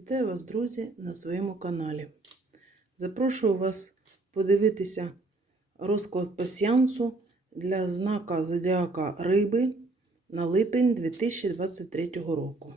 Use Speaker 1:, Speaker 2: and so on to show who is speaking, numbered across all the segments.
Speaker 1: Вітаю вас, друзі, на своєму каналі. Запрошую вас подивитися розклад пасіансу для знака Зодіака Риби на липень 2023 року.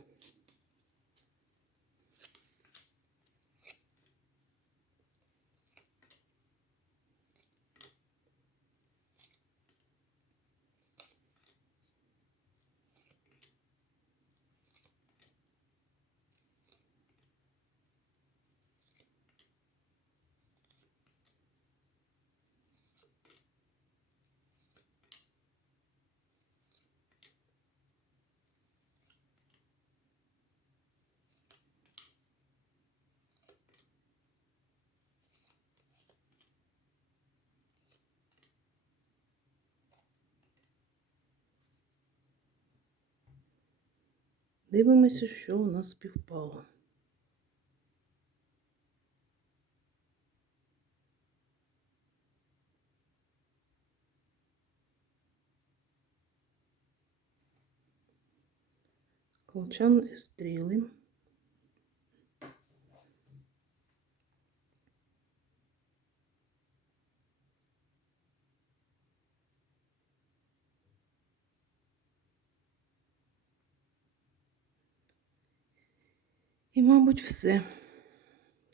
Speaker 1: Дивимося, що у нас співпало. Колчан і стріли. І, мабуть, все.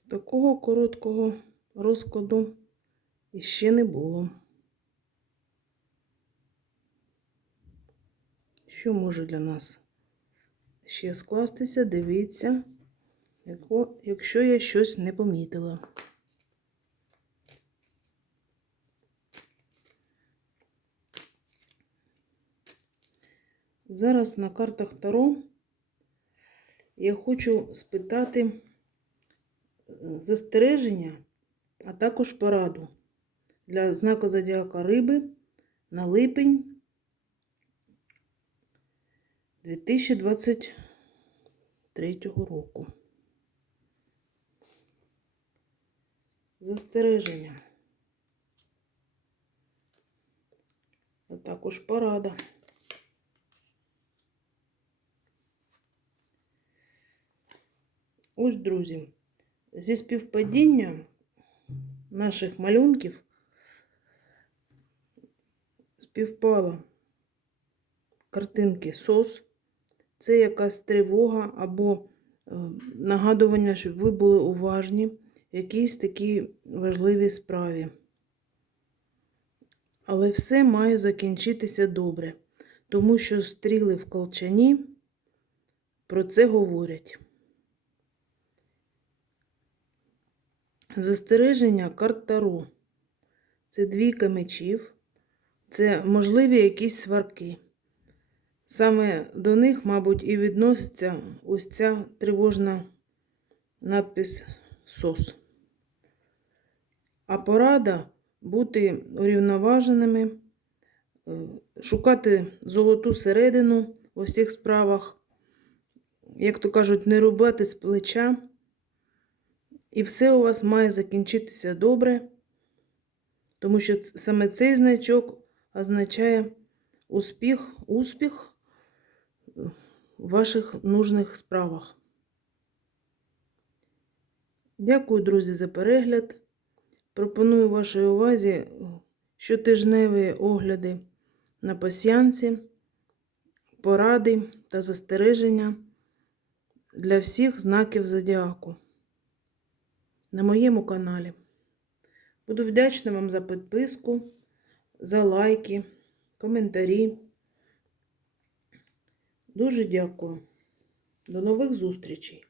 Speaker 1: Такого короткого розкладу іще не було. Що може для нас ще скластися? Дивіться, якщо я щось не помітила. Зараз на картах Таро я хочу спитати е, застереження, а також пораду для знаку Зодіака Риби на липень 2023 року. Застереження. А також порада. Ось, друзі, зі співпадіння наших малюнків співпало картинки СОС. Це якась тривога або е, нагадування, щоб ви були уважні в якійсь такій важливій справі. Але все має закінчитися добре, тому що стріли в колчані про це говорять. Застереження карт Таро. Це двійка мечів, це можливі якісь сварки. Саме до них, мабуть, і відноситься ось ця тривожна надпис СОС. А порада бути урівноваженими, е, шукати золоту середину у всіх справах, як то кажуть, не рубати з плеча. І все у вас має закінчитися добре, тому що саме цей значок означає успіх, успіх в ваших нужних справах. Дякую, друзі, за перегляд. Пропоную вашій увазі щотижневі огляди на пасіянці, поради та застереження для всіх знаків зодіаку на моєму каналі. Буду вдячна вам за підписку, за лайки, коментарі. Дуже дякую. До нових зустрічей!